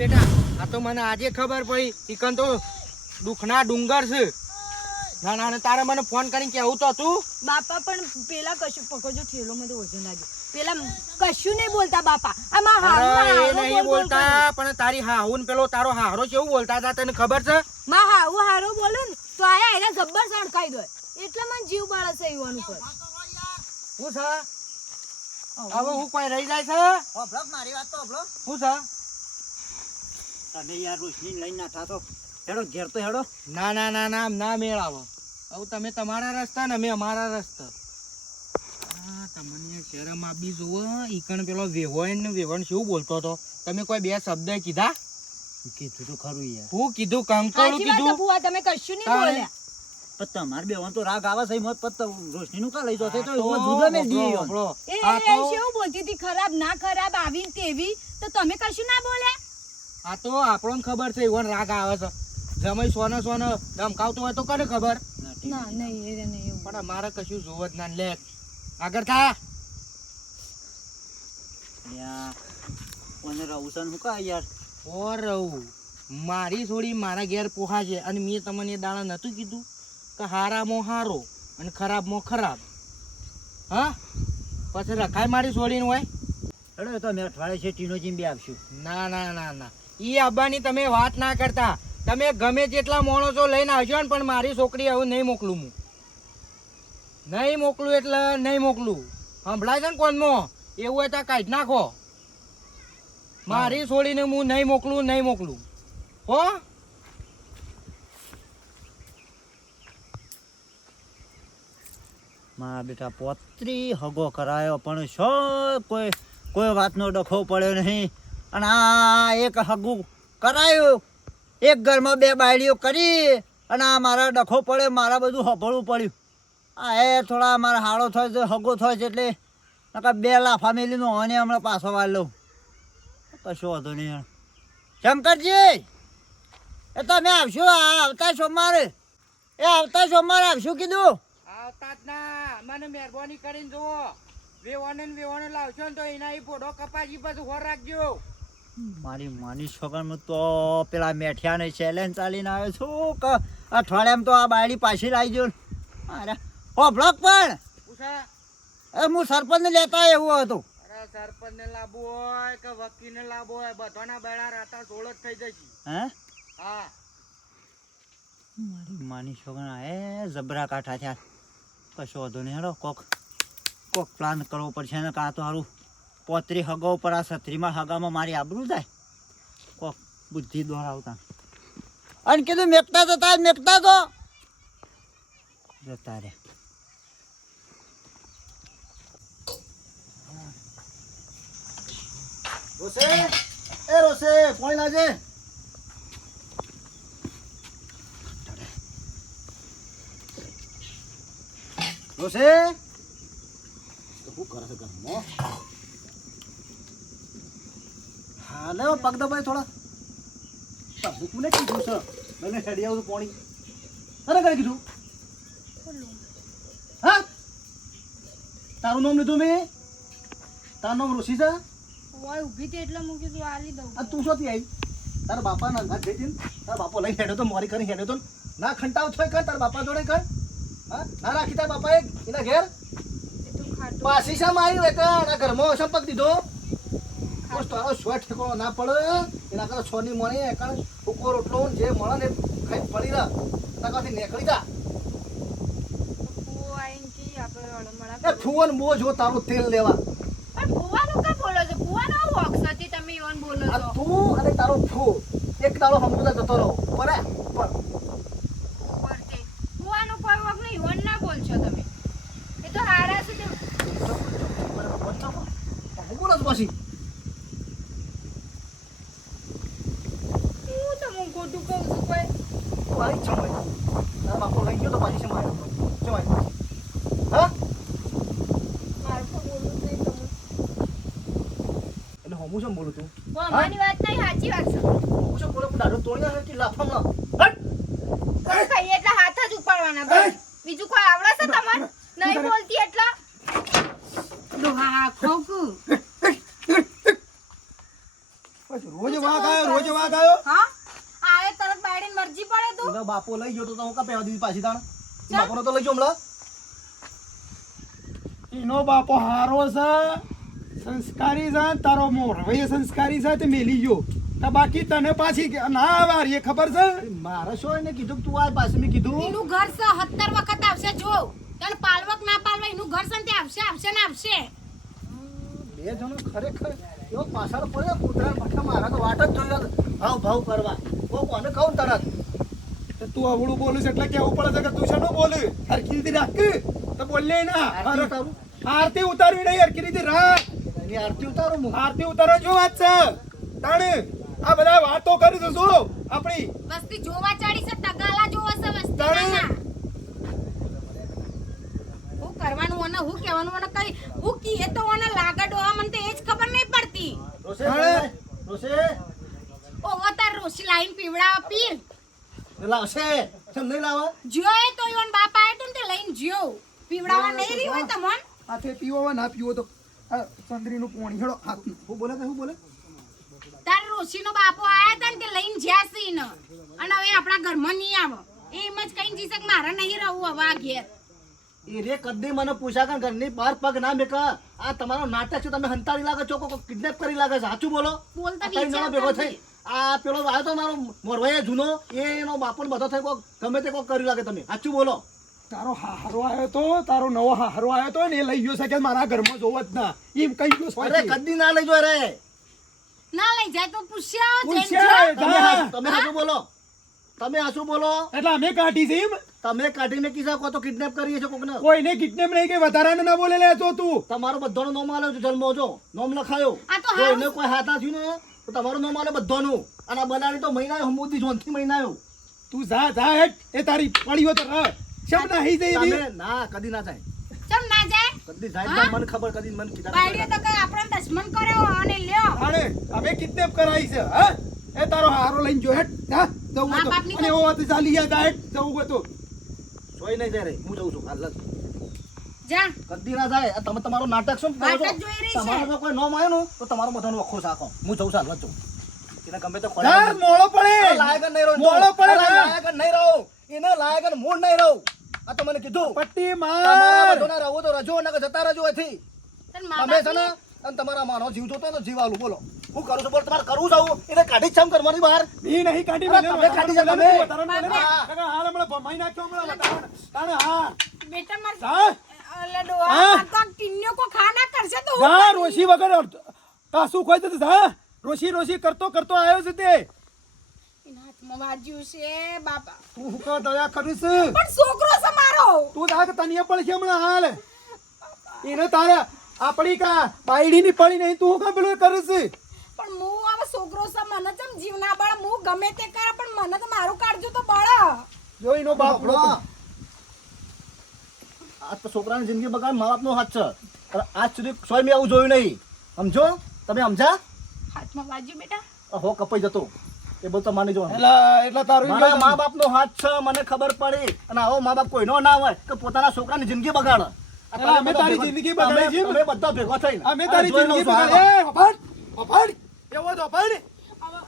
બેટા આ તો મને આજે ખબર પડી ઈકન તો દુખના ડુંગર છે. ના ના તારે મને ફોન કરીને કેવું તો તું બાપા પણ પેલા કશું પકડજો થેલો માં વજન લાગ્યું પેલા કશું નહીં બોલતા બાપા આમાં હારું નહીં બોલતા પણ તારી હાહુ ને પેલો તારો હારો કેવું બોલતા હતા તને ખબર છે? માં હાઉ હારો બોલું ને તો આયા એને જબ્બર સણકાઈ દો એટલે મને જીવ બાળે છે ઈવન ઉપર. હું છે હવે હું કોઈ રહી જાય છે? ઓબળો મારી વાત તો ઓબળો. હું છે તમે યાર રોશની લઈને ના થાતો હેડો ઘેર તો હેડો. ના ના ના ના ના મેળ આવો. હવે તમે તમારા રસ્તા ને અમે અમારા રસ્તા. હા તમને શરમ આપી જુઓ ઈકણ પેલો વેવણ શું બોલતો હતો તમે કોઈ બે શબ્દ કીધા? કીધું તો ખરું યાર. હું કીધું કંકોળું કીધું બુઆ તમે કશું નહીં બોલ્યા પણ તમાર બે તો રાગ આવે છે મત પત રોશની નું કા લઈ જતો તો જુદા મે દી એ શું બોલતી હતી ખરાબ ના ખરાબ આવી તેવી તો તમે કશું ના બોલ્યા? આ તો આપણને ખબર છે ઈવન રાગ આવે છે જમાઈ સોને ધમકાવતો હોય તો કોને ખબર? ના નહીં એ નહીં પણ અમારે કશું જોવ જ ના લે આગળ થા યાર ઓને રાઉસન હું કા યાર ઓર રહું મારી છોડી મારા ઘેર પોહા છે અને મેં તમને દાડા નતું કીધું કે હારામાં હારો અને ખરાબમાં ખરાબ. હા પછી રખાય મારી છોડીને હોય? હેડો તો મેં અઠવાડિયે છે ટીનો જીમ બી આવશું. ના ના ના ના ઈ આવવાની તમે વાત ના કરતા. તમે ગમે જેટલા માણસો લઈને આવશો ને પણ મારી છોકરી હવે નહીં મોકલું હું. નહીં મોકલું એટલે નહીં મોકલું. સંભળાય છે ને કોનમાં એવું હોય તો કાઢી નાખો. મારી છોડીને હું નહીં મોકલું હો. મારા બેટા પોત્રી હગો કરાયો પણ શું કોઈ વાતનો ડખો પડ્યો નહીં. અને આ એક હગું કરાયું એક ઘરમાં બે બાયડીઓ કરી અને આ મારા ડખો પડે મારા બધું હભળવું પડ્યું. આ એ થોડા મારા હાડો થાય છે હગો થાય છે એટલે નકા બે લાફા મેલીનો અને હમણાં પાછો વાર લઉં કશો વાંધો નહીં. શંકરજી એ તમે આવશો આવતા સોમવારે આવશું કીધું. આવતા જ ના મને મહેરબાની કરીને જુઓ વેવાને લાવશો ને તો એના એ પોડો કપાજી પછી હોર રાખજો. મારી માની છોકરામાં તો પેલા મેઠિયાને ચેલેન્જ ચાલીને આવ્યો છું કે અઠવાડિયામાં તો આ બાયડી પાછી લાવી જો. અરે હો બ્લોક પણ હું સરપંચને લેતા એવું હતું. અરે સરપંચને લાવવો હોય કે વકીલને લાવવો હોય બધાના બેડા રાતા સોળ જ થઈ જશે. હે હા મારી માની છોકરા એ જબરા કાંઠા થયા. કશો વાંધો નહીં હેડો કોક પ્લાન કરવો પડશે ને કાં તો સારું પોતરી હગો ઉપર આ છત્રીમાં હગામાં મારી આબરૂ જાય કોક બુદ્ધિ દોરાવતા. અને કીધું મેકતા તો જતા રે. રોસે પોણી લાજે. રોસે શું કરે છે ઘરમાં? હા લે પગ દબાય થોડા ભૂખ મને કીધું છે મને હેડી આવું પાણી અરે કઈ કીધું? હા તારું નામ લીધું મેં? તારું નામ ઋષિ છે? ઓય ઊભી હતી એટલે મૂકી દઉં આલી દઉં. આ તું શોથી આવી? તારા બાપા ના ઘાટ જઈ હતી તારા બાપો લઈ હેડ્યો તો મોરી કરી હેડ્યો તો ના ખંટાવ છો કર તારા બાપા જોડે કર. હા ના રાખી તારા બાપા એક એના ઘેર પાછી શા મારી હોય આ ઘરમાં સંપક દીધો તારો સ્વેટ ઠેકો ના પડે એના કરતા છોની મળી એકણ ઉકો રોટલો જે મળે ને ખાઈ પડી રહ તાકાથી નીકળી જા. ફુવન બો જો તારું તેલ લેવા તું અને તારો ફૂ એક દાડો હમુદા જતો રહો પરે પછી ખોટું કહું છું કોઈ મારી ઈચ્છા હોય તારા બાપો લઈ ગયો તો પાછી છે મારે જવાય. હા એટલે હું શું બોલું તું? મારી વાત નહીં સાચી વાત છે. હું શું બોલું દાડો તોડી નાખે કે લાફામાં કઈ એટલે હાથ જ ઉપાડવાના બસ બીજું કોઈ આવડે છે તમારે નહીં બોલતી એટલે ડોહા ખોકુ રોજ વાંક આવે રોજ વાઘ આવ્યો હા આએ તરત બાયડીને મરજી પડે તું એનો બાપો લઈ ગયો તો હું કા પહેવા દીધી પાછી તાણ ઈ બાપોનો તો લઈ ગયો હમણાં એનો બાપો હારો છે સંસ્કારી છે તારો મોરવૈયો સંસ્કારી છે તે મેલી ગયો તો બાકી તને પાછી ના આવે એ ખબર છે મારે શું એને કીધું કે તું આ પાછી મેં કીધું એનું ઘર છે 17 વખત આવશે જો તને પાલવક ના પાલવા એનું ઘર છે ને તે આવશે ને આવશે બે જણો ખરેખર એવો પાછળ પડે કૂતરા મઠા મારા તો વાટ જ જોઈ ભાવ ભાવ કરવા કોને કહું તરત તો તું અવળું બોલું છે એટલે કેવું પડે છે કે તું શાનું બોલે હરખી રીતે રાખ તો બોલે ના આરતી ઉતારું? આરતી ઉતારવી નહીં હરખી રીતે રાખ એની આરતી ઉતારું હું આરતી ઉતારો જો વાત છે તાણે આ બધા વાતો કરી તો શું આપણી વસ્તી જોવા ચાડી છે તગાલા જોવા છે વસ્તી તારે- ના હું કરવાનું મને હું કહેવાનું મને કઈ હું કીએ તો મને લાગડો મને તો એ જ ખબર નહીં પડતી રોશે તાણે? રોશે ઓવો તાર રોસી લાઈન પીવડાવા પીર લાવશે કેમ નહીં લાવે જોયે તો યોન બાપ આયો તો ને તે લઈને જ્યો પીવડાવા નહીં રહી હોય તમોન હાથે પીવો હોય ના પીવો તો આ ચંદ્રીનું પોણી હેડો હાથનું હું બોલે કે હું બોલે તાર રોશીનો બાપો આયા તા ને તે લઈને જ્યા છે ઈને અને હવે આપણા ઘરમાં નહીં આવે એમ જ કઈ જીસે કે મારે નહીં રહું હવે આ ઘેર એ રે કદી મને પૂછ્યા કે ઘરની બહાર પગ ના મેકા આ તમારો નાટક છે તમે હંતાડી લાગે છો કોઈ કિડનેપ કરી લાગે છે સાચું બોલો બોલતા આ કઈ વિચાર નવો ભેગો કરજે. થઈ આ પેલો આવ્યો તો મારો મોરવાઈ જૂનો એનો બાપો ને બધો થઈ કોક ગમે તે કોક કરી લાગે તમે સાચું બોલો તારો હારો આવ્યો તો તારો નવો હારો આવ્યો તો ને એ લઈ ગયો છે કે મારા ઘરમાં જોવો જ ના એમ કઈ ગયો અરે સ્વાતી. કદી ના લઈ જો રે ના લઈ જાય તો પૂછ્યા આવો, જઈને પૂછ્યા જો. તમે હા. તમે હાચું બોલો તમે હાચું બોલો એટલે અમે કાઢી છે એમ તમે કાઢીને કીધા કો તો કિડનેપ કરીએ છો કોકને કોઈને કિડનેપ નહીં કે વધારાને ના બોલે લે તો તું તમારો બધાનો નોમ આલ્યો છે જન્મો જો નોમ લખાયો આ તો જો હારું. એને કોઈ હાથા થયું ને તો તમારું નોમ આલે બધાનું અને આ બનાવી તો મહિના હમુદી જોનથી મહિનાયો તું જા જા હેટ એ તારી પડીઓ તો રહ શમ નહીં જઈ તમે એવી. ના કદી ના જાય ચમ ના જાય કદી જાય હા? તો મને ખબર કદી મને કીધા બાયડીએ તો કઈ આપણને દશમન કર્યો અને લ્યો આણે અમે કિડનેપ કરાઈ છે હા એ તારો હારો લઈને જો હેટ હા જવું મા હોય તો બાપની અને એવો વાત ચાલી ગયા તા હેટ જવું હોય તો સોય નહીં જાય રે હું જઉં છું હાલ જ. જા કદી ના જાય આ તમે તમારો નાટક શું કરો છો નાટક જોઈ રહી છે. તમારો જો કોઈ નોમ આવ્યો ને તો તમારો બધાનો વખો સાખો હું જઉં છું હાલ જ જઉં એને ગમે તે જા મોળો પડે લાયક જ નહીં રહું મોળો પડે અરે ના. લાયક જ નહીં રહું એને લાયક જ મૂળ નહીં રહું આ તો મને કીધું પટ્ટી તમારા માર બધાના રહો તો રજો નકર જતા રહેજો અહીંથી તન મા તમે છે ને બાપની અને તમારા માનો જીવ જોતો ને જીવ આલું બોલો હું કરું છું બોલ તમારે કરવું છે આવું? એને કાઢી જ છમ કરવાની બહાર ઈ નહીં કાઢી અરે મેલ્યો. તમે કાઢી જા, તમે. વધારાનું બોલે ને. હા. કાકા હાલ હમણાં ભમાઈ નાખ્યો હમણાં વધારાનું. તાણે હા બેટા માર જા અલે ડોહા હા? આ તો ટીન્યો કો ખાના કરશે તો હું જા કરું? રોશી વગર કાસુ ખોઈ દે જા રોશી કરતો આવ્યો છે તે એના હાથમાં વાગ્યું છે બાપા તું હું કહો દયા કરીશ પણ છોકરો છે મારો તું જા કે તને પણ છે હમણાં હાલ એને તારે આપણી કા બાયડીની પડી નહીં તું હું કાં પેલું કરીશ પણ હું હવે છોકરો છે મને ચમ જીવ ના બળ હું ગમે તે કરે પણ મને તો મારું કાઢજો તો બળ જો એનો બાપ બાપડો. આ તો છોકરાની જિંદગી બગાડ મા બાપનો હાથ છે અને આજ સુધી સોય મેં આવું જોયું નહીં સમજો તમે સમજા હાથમાં વાગ્યું બેટા આ હો કપાઈ જતો એ બધું તો માની જવાનું એટલે તારું મારા મા બાપનો હાથ છે મને ખબર પડી અને આવો મા બાપ કોઈનો ના હોય કે પોતાના છોકરાની જિંદગી બગાડે આ એટલે અમે બધા તારી ભેગા- જિંદગી બગાડી છે? અમે બધા ભેગા થઈને અમે તારી જોઈ લઉં જિંદગી છું. બગાડી એ અભાડ અભાડ એવો તો અભાડ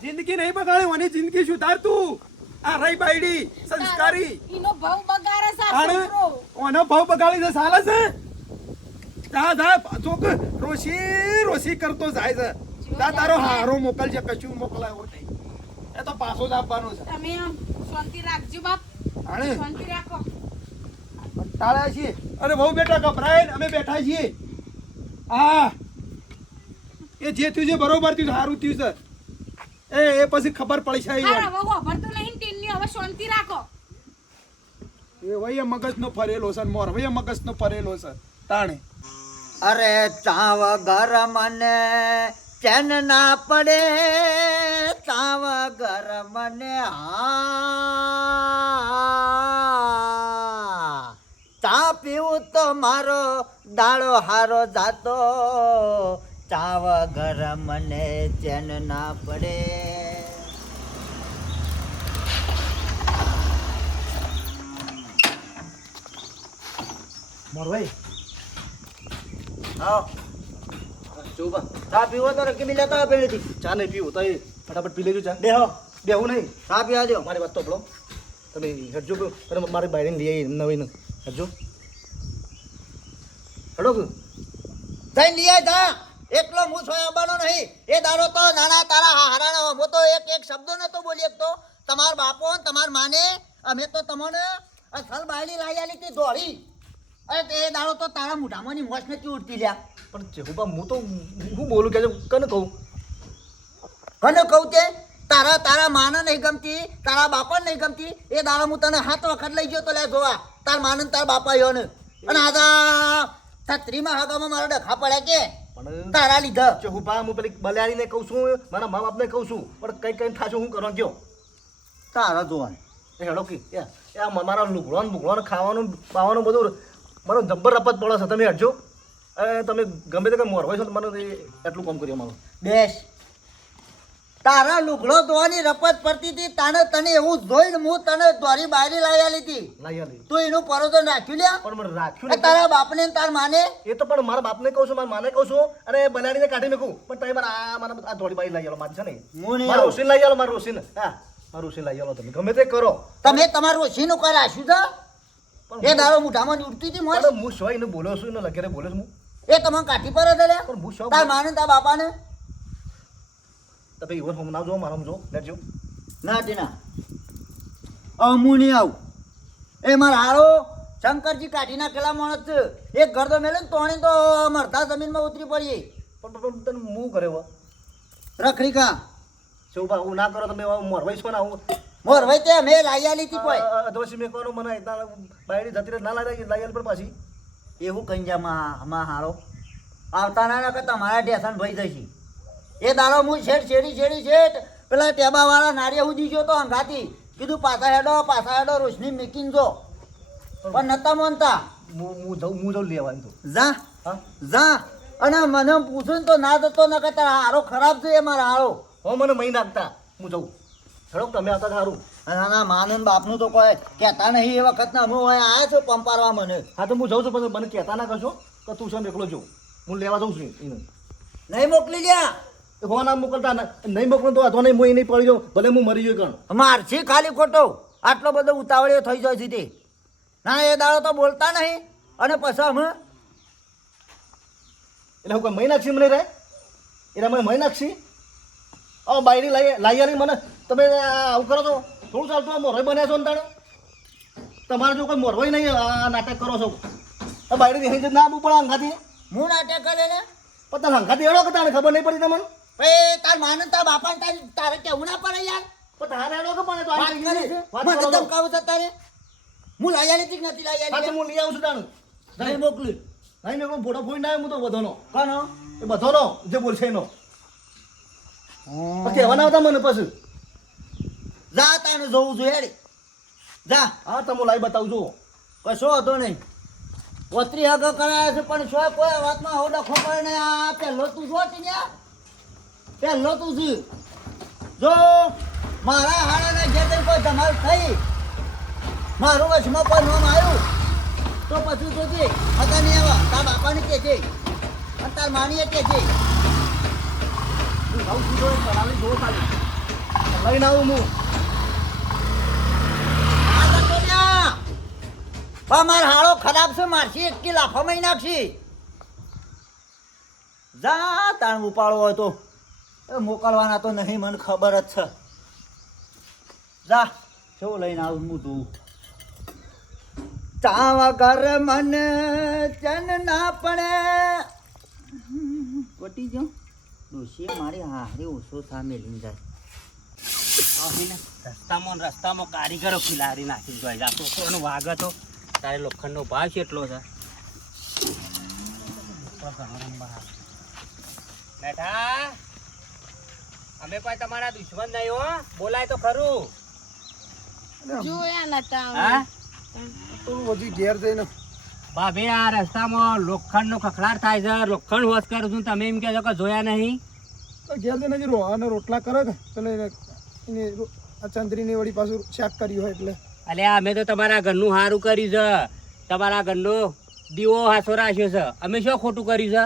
જિંદગી નહીં બગાડી ઓની જિંદગી સુધાર તું આ રહી બાયડી સંસ્કારી એનો ભાવ બગાડે છે આ આને છોકરો ઓનો ભાવ બગાડી છે સાલે છે જા જા ચોક રોશી કરતો જાય છે જા તારો હારો મોકલજે કશું મોકલાયો નહીં એ તો પાછો જ આપવાનો છે તમે આમ શાંતિ રાખજો બાપ આણે શાંતિ રાખો તાળા છીએ અરે બહુ બેટા ગભરાય ને અમે બેઠા છીએ હા એ જે થયું છે બરોબર થયું છે સારું થયું છે એ પછી ખબર પડશે હા હવે વાપરતો નહીં ટીનની હવે શાંતિ રાખો એ વય મગજનો ફરેલો છે મોર વય મગજનો ફરેલો છે તાણે અરે ચાવ ઘર મને ચેન ના પડે ચાવ ઘર મને હા ચા પીવું તો મારો દાડો હારો જાતો ચાવ ઘર મને ચેન ના પડે મોરભાઈ હા જો બા ચા પીવો તો રકી મિલે તો પેલીથી ચા નહીં પીવું તો એ ફટાફટ પી લેજો ચા બેહો બેહું નહીં ચા પીવા દો. મારી વાત તો આપણો તમે હેડજો કે અરે મારી બાયરીને લઈ આવી નવીને હેડજો હેડો કે જઈને લઈ આય જા. એકલો હું સોય આવવાનો નહીં. એ દાડો તો નાના તારા હારાનો હું તો એક શબ્દ નતો બોલી શકતો. તમાર બાપો ને તમાર માને અમે તો તમને અસલ બાયડી લાવી આલી હતી દોડી. અરે તે દાડો તો તારા મોઢામાંની મોસ નથી ઉડતી લ્યા. પણ જેહુબા હું તો હું બોલું કે કને કહું કને કહું તે તારા માને નહીં ગમતી, તારા બાપાને નહીં ગમતી. એ દાડો હું તને 7 વખત લઈ ગયો તો લે જોવા તાર માને ને તાર બાપા યો ને. અને આજા છત્રીમાં હગામાં મારા ડખા પડ્યા કે પણ તારા લીધા. જેહુબા હું પેલી બલિયારીને કહું છું મારા મા બાપને કહું છું પણ કઈ કઈ થાશું હું કરવા ગયો તારા જોવાનું એ હેડો કે એ મારા લુગડો ખાવાનું પાવાનું બધું મારો જબ્બર રપત પડે છે તમે હટજો તમે ગમે તે મોર હોય છો તો મને એટલું કામ કર્યું મારું બેસ. તારા લુગડો ધોવાની રપત પડતી હતી તને એવું જોઈને હું તને દોરી બાયરી લાવી આલી હતી. લાઈ આલી તું એનું પરોધન રાખ્યું લ્યા. પણ મને રાખ્યું એ ને તારા બાપને ને તાર માને એ તો પણ મારા બાપને કહું છું મારા માને કહું છું અને બલાડીને કાઢી મૂકું પણ તમે મારા આ થોડી બાઈ લઈ આલો મારી છે ને હું નહીં મારા આવું. રોશીન લઈ આલો મારા રોશીન હા મારું રોશીન લઈ આલો તમે ગમે તે કરો તમે તમારું ઓછીનું કઈ રાખ્યું છે. પણ એ દાડો મોઢામાં ઉડતી હતી મોસ. પણ હું શું એને બોલ્યો છું એને લગેરે બોલ્યો છું હું એ તમને કાઠી પર જ લ્યા. પણ હું શું તાર માને ને તાર બાપાને તમે ઈવન હમ ના જો મારા જો લેજો ના ટીના હું નહીં આવું. એ મારા હારો શંકરજી કાઢી નાખેલા માણસ છે. એક ઘર તો મેલે ને તોણી તો મરતા જમીનમાં ઉતરી પડીએ. પણ તને હું કરે હો રખડી કા શું બા હું ના કરો તમે મોરવાઈશ પણ આવું મોર ભાઈ તે મેં લાઈ આલી હતી કોઈ અધવસી મેં કહો મને બાયડી જતી રહે ના લાઈ આલી પણ પાછી એવું કઈ જા માં હારો આવતા ના કે તમારા ઢેસણ ભઈ જશે. એ દાડો હું શેઠ પેલા ટેબા વાળા નારિયા ઉડી ગયો તો અંગાતી કીધું પાછા હેડો રોશની મેકિંગ જો પણ નતા માનતા. હું જાઉં લેવા એમ તો જા હા જા અને મને પૂછું ને તો ના જતો ન કે તારા હારો ખરાબ છે એ મારા હારો. હો મને મહી નાખતા હું જાઉં હેડો તમે આવતા સારું ના માનું ને બાપનું તો કોઈ કહેતા નહીં. એ વખત ના હું અહીંયા આવ્યા છો પંપારવા મને. હા તો હું જાઉં છું પણ મને કહેતા ના કરશો કે તું છે એકલો જાઉં હું લેવા જાઉં છું એને નહીં મોકલી લ્યા. હો ના મોકલતા નહીં મોકલું તો અથવા નહીં હું એ નહીં પડી જાઉં ભલે હું મરી ગયો કણ મારછી ખાલી ખોટો આટલો બધો ઉતાવળ્યો થઈ જાય છે તે. ના એ દાડો તો બોલતા નહીં અને પછી અમે એટલે હું કોઈ મહી નાખશી મને રે એટલે મને મહી નાખશી બાયડી લાઈ આલી મને તમે આવું કરો છો થોડું ચાલતું મોરવાઈ બન્યા છો ને તાણે તમારે જો કોઈ મોરવાઈ નહીં આ નાટક કરો છો બાયડી અહીં જ ના આપવું પડે અંગાથી હું નાટક કરે ને પણ તમે અંગાથી હેડો કે તાણે ખબર નહીં પડી તમને ભાઈ તાર માને તાર બાપા તારે કેવું ના પડે યાર. પણ તારે હેડો કે પણ તો વાત આવી કરે ગઈ છે વાત મને કરો તમ છો. કહું છું તારે હું લાઈ આલી હતી કે નથી લાઈ હા તો આલી હું લઈ આવું છું તાણે નહીં મોકલી નહીં મેં ફોટો ફોઈ ના હું તો બધોનો કોનો એ બધોનો જે બોલશે એનો પછી કહેવાના હતા મને પછી જા તાને જોવું જોઈએ હેડી જા. હા તમે લાઈ બતાવજો કશો હતો નહીં. ઓતરી આગળ કરાયા છે પણ શું કોઈ વાતમાં હો ડખો પડે ને આ પહેલો તું જો ટીન્યા પહેલો તું છે. જો મારા હાડાના ઘેર જઈને કોઈ ધમાલ થઈ મારું વચમાં કોઈ નામ આવ્યું તો પછી જોજે હતા નહીં આવા તાર બાપાને કે છે અને તાર માનીએ કે છે. આવું છું જો કરાવી જો ખાલી લઈને આવું હું આ જતો ન્યા. પણ મારો હાડો ખરાબ છે મારશી એક લાફામાં નાખશી. જા તાણ ઉપાડો હોય તો એ મોકલવાના તો નહીં મને ખબર જ છે. જા શું લઈને આવું હું તું ચાવ ઘર મન ચન ના પડે વટી જો ડોશીએ મારી હારી ઓછો સામે લઈને જાય. રસ્તામાં કારીગરો ખિલારી નાખી જાય છોકરોનો વાગ હતો તારે લોખંડનો ભાવ કેટલો છે બેઠા અમે કોઈ તમારા દુશ્મન નહીં હો બોલાય તો ખરું જોયા નતા હા તું હજી ઘેર જઈને ભાભી આ રસ્તામાં લોખંડનો ખખડાટ થાય છે લોખંડ હોશ કરું છું તમે એમ કહો કે જોયા નહીં તો ઘેર જઈને હજી રોહાને રોટલા કરે કે પેલે એને આ ચંદ્રીની વળી પાછું શાક કર્યું હોય એટલે અલ્યા અમે તો તમારા ઘરનું સારું કર્યું છે તમારા ઘરનો દીવો હાસો રાખ્યો છે અમે શું ખોટું કર્યું છે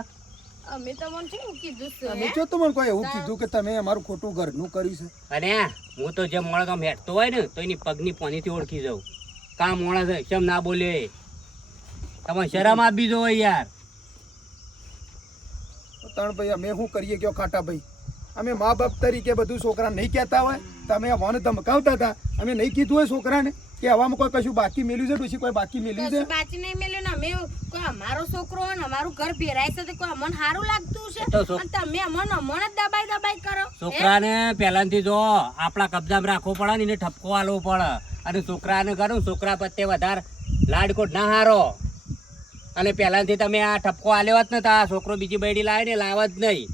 અમે તમને શું કીધું છે અમે જો તમને કોઈ એવું કીધું કે તમે અમારું ખોટું ઘરનું કર્યું છે? અને હું તો જે મોણસ આમ હેઠતો હોય ને તો એની પગની પાણીથી ઓળખી જાઉં કા મોણસ છે કેમ ના બોલ્યો એ તમે શરમ આપી દો યાર. તાણ ભાઈ અમે શું કરીએ કયો ખાટા ભાઈ? અમે મા બાપ તરીકે બધું છોકરા નહીં કહેતા હોય, તમે મને ધમકાવતા હતા. અમે નહીં કીધું હોય છોકરાને કે હવામાં કોઈ કશું બાકી મેલ્યું છે? ડોશી કોઈ બાકી મેલ્યું છે? કશું બાકી નહીં મેલ્યું ને અમે કોઈ અમારો છોકરો હોય ને અમારું ઘર ભેરાય છે તો કોઈ અમને સારું લાગતું છે તો છો- અને તમે અમને જ દબાઈ કરો છોકરાને પહેલાથી જો આપણા કબજામાં રાખવો પડે ને એને ઠપકો આલવો પડે. અને છોકરાને કરું છોકરા પ્રત્યે વધારે લાડકોટ ના હારો. અને પહેલાથી તમે આ ઠપકો આલ્યો જ ને તો આ છોકરો બીજી બૈડી લાવે ને લાવ જ નહીં.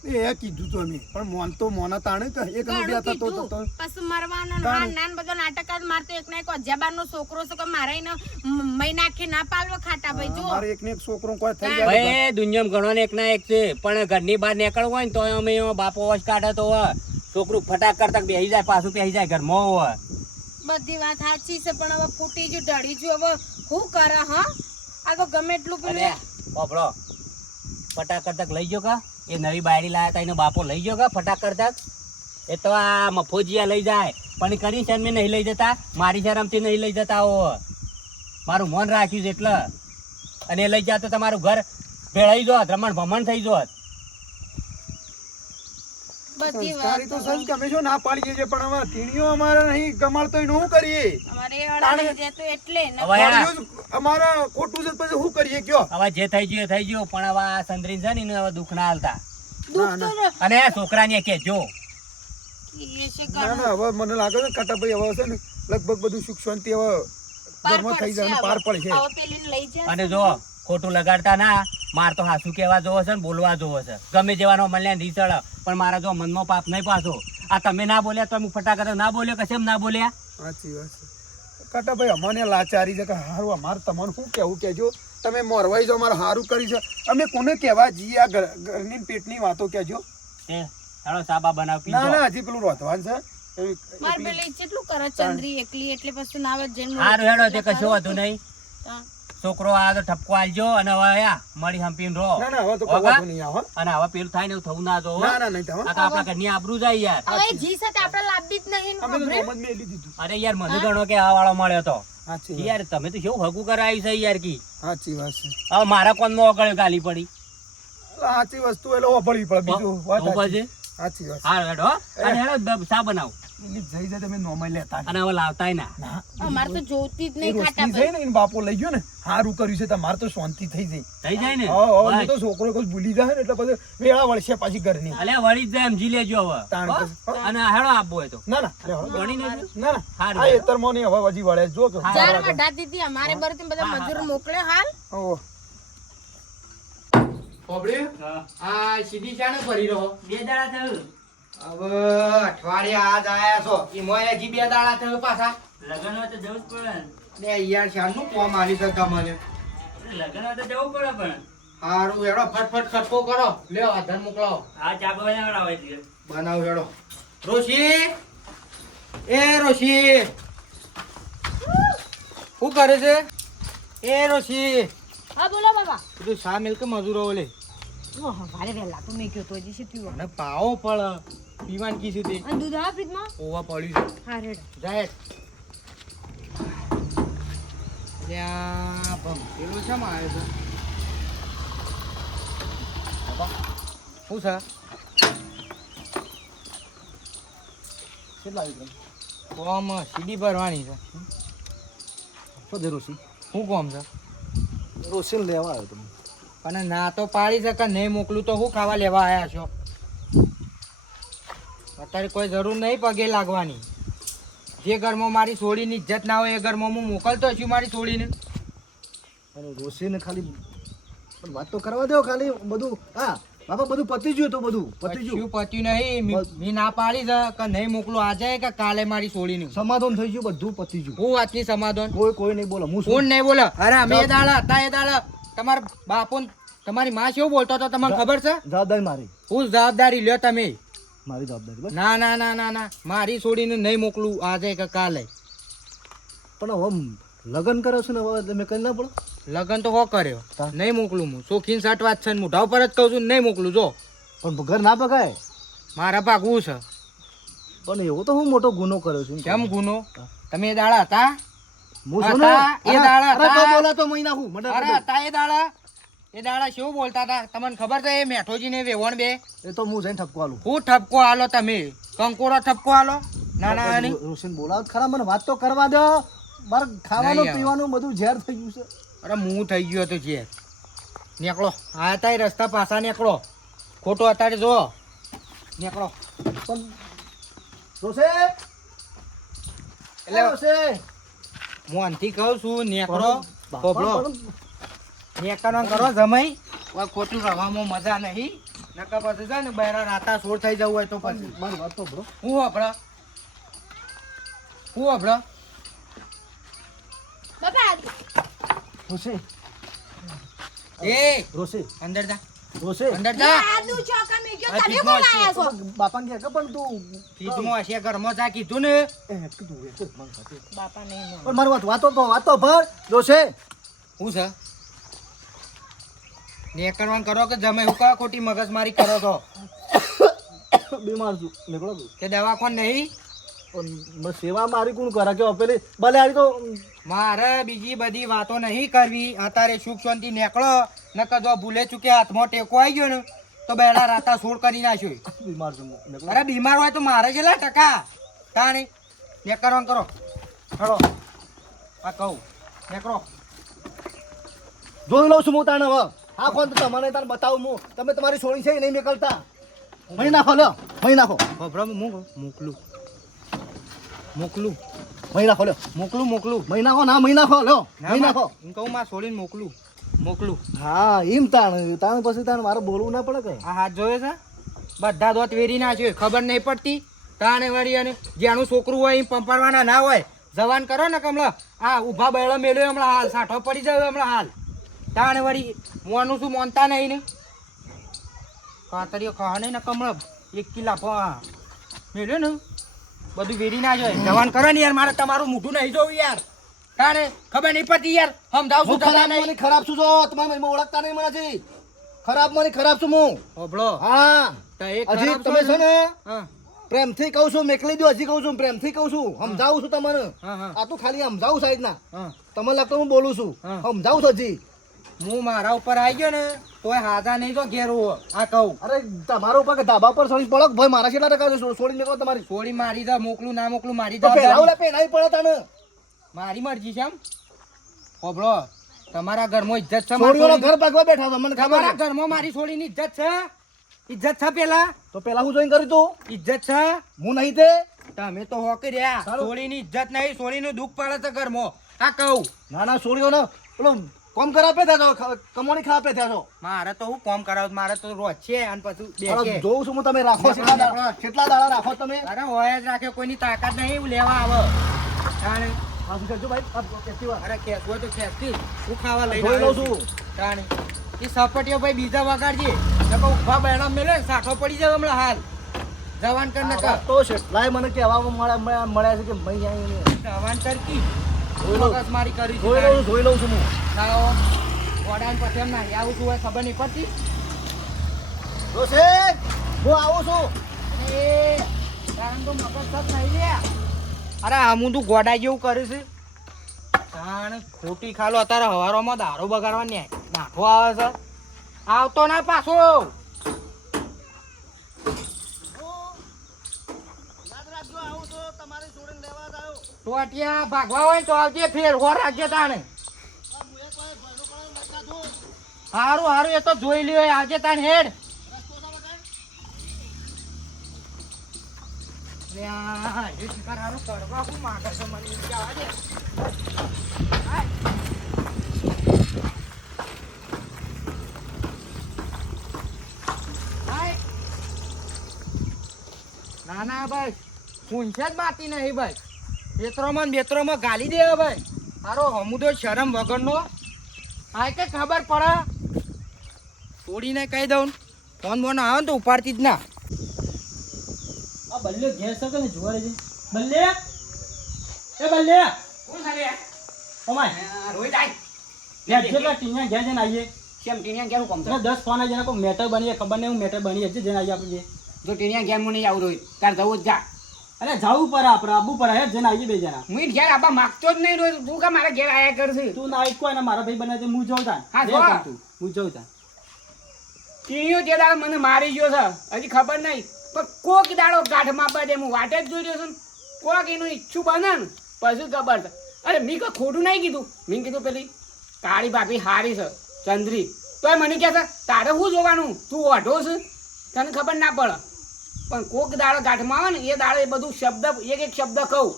એ કીધું તો અમે પણ મોન તો મોના તાણે કે એક નો બે ઘણું થતો કીધું. તો પછી મરવાનો ને વાન નાન બધો નાટક જ મારતો એક ના એક અજાબાનો છોકરો છે કે મારે એને મહી નાખે ના પાલવો ખાટા ભાઈ જો મારે એક ને એક છોકરો કોઈ થઈ જાય ભાઈ દુનિયામાં ઘણો ને એક ના એક છે પણ ઘરની બહાર નીકળવું હોય ને તો અમે એમાં બાપો અવાજ કાઢે તો છોકરું ફટાક કરતા બેસી જાય પાછું બેસી જાય ઘરમાં હોય. બધી વાત સાચી છે પણ હવે ફૂટી ગયું ઢળી ગયું હવે શું કરે હા આ તો ગમે એટલું અરે પેલું બાપડો ફટાક કરતા લઈ ગયો કા એ નવી બાયડી લાયા તા એનો બાપો લઈ ગયો કા ફટાક કરતા? એ તો આ મફોજીયા લઈ જાય પણ કરી શરમે નહીં લઈ જતા, મારી શરમથી નહીં લઈ જતા હો. મારું મન રાખ્યું છે એટલે. અને એ લઈ જાય તો તમારું ઘર ભેળાઈ જોત, રમણ ભમણ થઈ જોત. બધી સંસ્કારી તો વાત સંસ કે અમે શું ના પાડીએ છીએ પણ હવે ટીણીઓ અમારે નહીં ગમાડતો એનું શું કરીએ? અમારે અડાડી જતો એટલે ને હવે આ- પાડીઓ જ અમારા ખોટું છે પછી શું કરીએ કયો? હવે જે થઈ ગયું એ થઈ ગયું પણ હવે આ સંદ્રીન છે ને એને હવે દુઃખ ના હાલતા. દુઃખ તો અને આ છોકરાને કહેજો એ છે ના ઘણું. ના હવે મને લાગે છે કાટાભાઈ હવે છે ને લગભગ બધું સુખ શાંતિ હવે ઘરમાં થઈ જાય અને પાર પડશે. હવે પેલીને લઈ જાય અને જો ખોટું લગાડતા ના. માર તો હાસુ કહેવા જોવો છે ને બોલવા જોવો છે. ગમે જેવાનો મળ્યા રીસળ પણ મારા જો મનમાં પાપ નહીં પાછો. આ તમે ના બોલ્યા તો હું ફટાકડા ના બોલ્યો કે કેમ ના બોલ્યા? સાચી વાત છે કાટાભાઈ અમને લાચારી છે કે હારું અમારે તમારું શું કહેવું કહેજો. તમે મોરવાઈ જો અમારે સારું કર્યું છે. અમે કોને કહેવા જઈએ આ ઘરની પેટની વાતો કહેજો. તે હાલો સાબા બનાવ ના પીજો. ના હજી પેલું રોધવાન છે માર પેલી કેટલું કરે ચંદ્રી એકલી એટલે પછી ના આવે જઈને હારું હેડો તે કશું હતું નહીં. હા. છોકરો આ તો ઠપકો આલજો અને હવે આ મળી હંપીને રહો. ના ના હવે તો કોઈ હોગા? વાંધો નહીં આવે. અને હવે પેલું થાય ને એવું થવું ના જોવો. ના ના નહીં થાય આ તો આપણા ઘરની આબરૂ જાય યાર. હવે જી સાથે આપણે લાભી જ નહીં અમે તો ખબરે? નોમ જ મેલી દીધું. અરે યાર મને ગણો કે આ વાળો મળ્યો તો સાચી વાત યાર તમે તો કેવું હગું કરાવી છે યાર કી. સાચી વાત છે. હવે મારા કોનમાં ઓગળ્યો ગાલી પડી. સાચી વસ્તુ એટલે વાપરવી પડે બીજું વાત તો સાચી. પછી સાચી વાત છે. હારું હેડો હો. અને હેડો શા બનાવ એની જઈ જાય તમે નોમાઈ લેતા અને હવે લાવતાય ના. ના અમારે તો જોતી જ એ નહીં ખાટા રોશની છે ને એને બાપો લઈ ગયો ને સારું કર્યું છે તમારે તો શાંતિ થઈ જાય. થઈ જાય ને હવે તો છોકરો કોઈ ભૂલી જાય ને એટલે પછી વેળા વળશે પાછી ઘરની. અલે વળી જ જાય સમજી લેજો હવે તાણ હો? પછી. અને હેડો આપવો હોય તો ના ના અરે હવે ગણી લેજો. ના ના હારું. આ એતરમાં નહીં હવે હજી વળે જો કે ચાર વઢાતી હતી અમારે બરતી બધા હા, મજૂર હા. મોકલ્યો હાલ ઓહો. આ સીધી ચાને ભરી રહો. બે દાડા થયું હવે અઠવાડિયા આજ આયા છો એમાં હજી 2 દાડા થયો પાછા. લગન હોય તો જવું જ પડે ને. બે યાર શાનનું કોમ આલી શકા મને. લગન હોય તો જવું પડે પણ હારું હેડો ફટફટ ખટકો કરો. લ્યો આધાર મોકલાવો. આ ચા બનાવડા હોય છે. બનાવ હેડો. રોશી એ રોશી શું કરે છે? એ રોશી હા બોલો બાબા તું શા મિલ્ક મજૂરો ઓલે ઓહો ભારે વેલા તો નહીં ગયો તો હજી શું થયું મને પાવો પણ પીવાન કીધું તે અને દૂધ આ ફ્રીજમાં ઓવા પડ્યું છે. હા રેડ જાય ત્યાં ભમકેલો શેમાં આવ્યો છે? શું છે? કેટલા આવી ગયા? કોમ સીડી ભરવાની છે. શું દે રોશી? શું કોમ છે? રોશીને લેવા આવ્યો તમે. અને ના તો પાડી શકે નહીં મોકલું તો શું ખાવા લેવા આવ્યા છો? અત્યારે કોઈ જરૂર નહીં પગે લાગવાની. જે ઘરમાં મારી છોડીની ઇજ્જત ના હોય એ ઘરમાં હું મોકલતો છું મારી છોડીને. અને રોશીને ખાલી પણ વાત તો કરવા દો ખાલી બધું. હા બાપા બધું પતી ગયું તો બધું પતી ગયું. શું પત્યું નહીં? મેં ના પાડી છે કે નહીં મોકલું આજે કે કાલે મારી છોડીને. સમાધાન થઈ ગયું બધું પતી ગયું. હું વાતની સમાધાન? કોઈ નહીં બોલો હું કોણ નહીં બોલે? અરે અમે એ દાડા હતા એ દાડા તમારા બાપો ને તમારી માં કેવું બોલતો હતો તમને ખબર છે? જવાબદારી મારી હું જવાબદારી લ્યો તમે. મારી જવાબદારી બસ. ના ના ના ના ના મારી છોડીને નહીં મોકલું આજે કે કાલે. પણ હવે લગ્ન કરો છો ને હવે તમે કરી ના પડો. લગન તો હો કર્યો હા. નહીં મોકલું હું શોખીન સટ વાત છે ને મોઢા ઉપર જ કહું છું નહીં મોકલું જો પણ ઘર ના પકાય. મારા ભાગવું છે પણ એવો તો હું મોટો ગુનો કર્યો છું. કેમ ગુનો તમે એ દાડા હતા હું છું ને હતા, એ દાડા અરે હતા. તો બોલાતો મહી નાખું મર્ડર અરે કરી દઉં. હતા એ દાડા શું બોલતા હતા તમને ખબર છે એ મેઠોજી ને વેવણ બે એ તો હું જઈને ઠપકો આલું. હું ઠપકો આલો તમે કંકોરો ઠપકો આલો ના ના નહીં રોશન બોલાવ ખરા, મને વાત તો કરવા દો. મારે ખાવાનું નહીં આવે. પીવાનું બધું ઝેર થઈ ગયું છે. અરે હું થઈ ગયો હતો છે નીકળો આ હતા એ રસ્તા પાછા નીકળો ખોટો અત્યારે જો નીકળો પણ રોશે એટલે રોશે હું અંથી કહું છું નીકળો બાપા, કોબળો પણ નીકળવાનું કરો જમાઈ કોઈ ખોટું રવામાં મજા નહીં નકર પછી છે ને બહેરા રાતા સોળ થઈ જવું હોય તો પછી મારી વાત તો બ્રો. હું વાપરા બાપા રોશે એ રોશે અંદર જા રોશે અંદર જા આદુ ચોકા મેક્યો આ તમે ફ્રીજમાં બોલાયા છો બાપાને કહે કે પણ તું ફ્રીજમાં હશે ઘરમાં જા કીધું ને એ કીધું એ તો મને સાથે. બાપા નહીં પણ મારી વાતો ભર રોશે. હું છે નીકળવાનું કરો કે જમે હું કા ખોટી મગજમારી કરો છો બીમાર છું નીકળો તું. કે દવાખાન નહીં પણ સેવા મારી કોણ કરે કે પેલી ભલે આરી તો મારે બીજી બધી વાતો નહીં કરવી અત્યારે સુખ શાંતિ નીકળો નકર જો ભૂલે ચૂકે હાથમાં ટેકો આવી ગયો ને તો બેડા રાતા સોળ કરી નાખ્યો બીમાર છું નીકળો. અરે બીમાર હોય તો મારે કેટલા ટકા તાણી નીકળવાનું કરો ચલો આ કહું નીકળો જોઈ લઉં છું હું તાને હવે. હા કોણ તો તમને તાને બતાવું હું. તમે તમારી છોડી છે એ નહીં નીકળતા. મહી નાખો લ્યો મહી નાખો મોકલું મહી નાખો લ્યો મોકલું મહી નાખો ના મહી નાખો લ્યો મહી નાખો. હું કહું માં છોડીને મોકલું હા એમ તાણ પછી તાણ મારે બોલવું ના પડે કે આ હાથ જોયો છે બધા દોત વેરી નાખ્યો ખબર નહીં પડતી તાણે વળી અને જેનું છોકરું હોય એ પંપાડવાના ના હોય જવાન કરો ને કમલા આ ઊભા બેળો મેલ્યો હમણાં હાલ સાઠો પડી જાય હમણાં હાલ તાણે વળી મોનું શું મોનતા નહીં ને કાતરીઓ ખા નહીં ને કમળ 1 કિલા મેલ્યો ને બધું વેરી ના જાય જવાન કરો ને યાર મારે તમારું મોઢું નહીં જોવું યાર તાણે ખબર નહીં પડતી યાર સમજાવ હું છું ખરાબ નહીં મને ખરાબ છું જો તમારે મહિમા ઓળખતા નહીં મને છે. ખરાબ મને ખરાબ છું હું. હોભળો હા તો એક હજી ખરાબ તમે છો છે ને હા પ્રેમથી કહું છું મેકલી દો હજી કહું છું પ્રેમથી કહું છું સમજાવું છું તમને. હા હા આ તો ખાલી સમજાવું સાઈડ ના હા તમને લાગતો હું બોલું છું હા. સમજાવું છું હજી. હું મારા ઉપર આવી ગયો ને તોય હાજા નહીં તો ઘેર હોવો. આ કહું અરે તમારા ઉપર કે ધાબા પર છોડી પડો ભાઈ મારા કેટલા ટકા છે? છોડી નીકળો તમારી છોડી મારી દે મોકલું ના મોકલું મારી તો પહેરાવું દે લે પહેરાવી પડે તને મારી મરજી છે એમ હોભળો તમારા ઘરમાં ઇજ્જત છે છોડીઓના મારી ઘર ભાગવા બેઠા હતા મને ખબર તમારા છે. ઘરમાં મારી છોડીની ઇજ્જત છે પેલા તો પેલા હું જોઈન કર્યું તું ઇજ્જત છે હું નહીં તે તમે તો હોકી રહ્યા સારું. છોડીની ઇજ્જત નહીં છોડીનું દુઃખ પડે છે ઘરમાં આ કહું ના ના છોડીઓને પેલો કોમ કરાપે થયા છો કમોણી ખાપે થયા છો મારે તો હું કોમ કરાવું મારે તો રોજ છે અને પછી અરે બેસે જોઉં છું હું તમે રાખો નીકળો, કેટલા દાડા રાખો તમે અરે હોય જ રાખે કોઈની તાકાત નહીં એવું લેવા આવે તાણે પાછું કરજો ભાઈ આ કેટલી વાર. અરે ખેસ હોય તો ખેસથી હું ખાવા લઈને જોઈ લઉં આવ્યો છું. છું તાણે એ સપટીઓ ભાઈ બીજા વગાડજે નકર ઉભા બેણા મેલે ને સાઠો પડી જાય હમણાં હાલ જવાન કર આ નકર વાત તો છે લાય મને કહેવામાં મળ્યા છે કે ભાઈ અહીં જવાન તરકી જોઈ લઉં. મગજ મારી કરી છે જોઈ લઉં છું હું લાવો વડાન પછી એમ ના આવું શું હોય ખબર નહીં પડતી રોશેક, હું આવું છું એ કારણ તો મગજ સત નહીં લે અરે આમું તું ગોડા જેવું કર્યું છે તાણ ખોટી ખાલો અત્યારે હવારોમાં દારૂ બગાડવા ને નાખો આવે છે આવતો ના પાછો તો અટિયા ભાગવા હોય ને તો આવજે ફેર હો રાખજે તાણે હારું હારું એ તો જોઈ લ્યો આવજે તાણ હેડ લે આ એ શિકાર હારું કરવા હું માગે છે મને એમ કહેવા દે હાય. હાય. ના ના ભાઈ પૂંછે જ માતી નહીં ભાઈ બેત્રોમાં ને બેત્રોમાં ગાલી દે ભાઈ હારો હમુદો શરમ વગરનો આ કે ખબર પડે છોડીને કહી દઉં ફોન બોન આવે ને તો ઉપાડતી જ ના આ બલ્લે ઘેર શકે ને જોવા રહેજે બલ્લે એ બલ્લે કોણ કરે ઓમાય રોઈ જાય જેટલા ટીણા ઘેર જઈને આવીએ કેમ ટીણિયા ઘેર હું કામ અને 10 ફોન જણા કોઈ મેટર બનીએ ખબર નહીં હું મેટર બની હજી જઈને આવીએ આપણે જો ટીણિયા ઘેર હું નહીં આવું રોહિત તાર જવું જ જા અરે જવું પડે આપણે આબુ પડે હે જઈને આવીએ બે જણા હું ઘેર આપવા માંગતો જ નહીં રોહિત તું કા મારા ઘેર આયા કરશે તું ના આઈ કોઈ ને મારા ભાઈ બને હું જઉં તા હા, જો. હું જઉં તા ટીણીઓ તે દાડો મને મારી ગયો છે હજી ખબર નહીં પણ કોક દાડો ગાંઠમાં બધે હું વાટે જ જોઈ રહ્યો છું ને. કોક એનું ઈચ્છું બને ને પછી ખબર છે અરે મેં કોઈ ખોટું નહીં કીધું મેં કીધું પેલી કાળી ભાભી હારી છે ચંદ્રી તોય મને કહે છે તારે શું જોવાનું તું ઓઢો છે તને ખબર ના પડે પણ કોક દાડો ગાંઠમાં આવે ને એ દાડો એ બધું શબ્દ એક શબ્દ કહું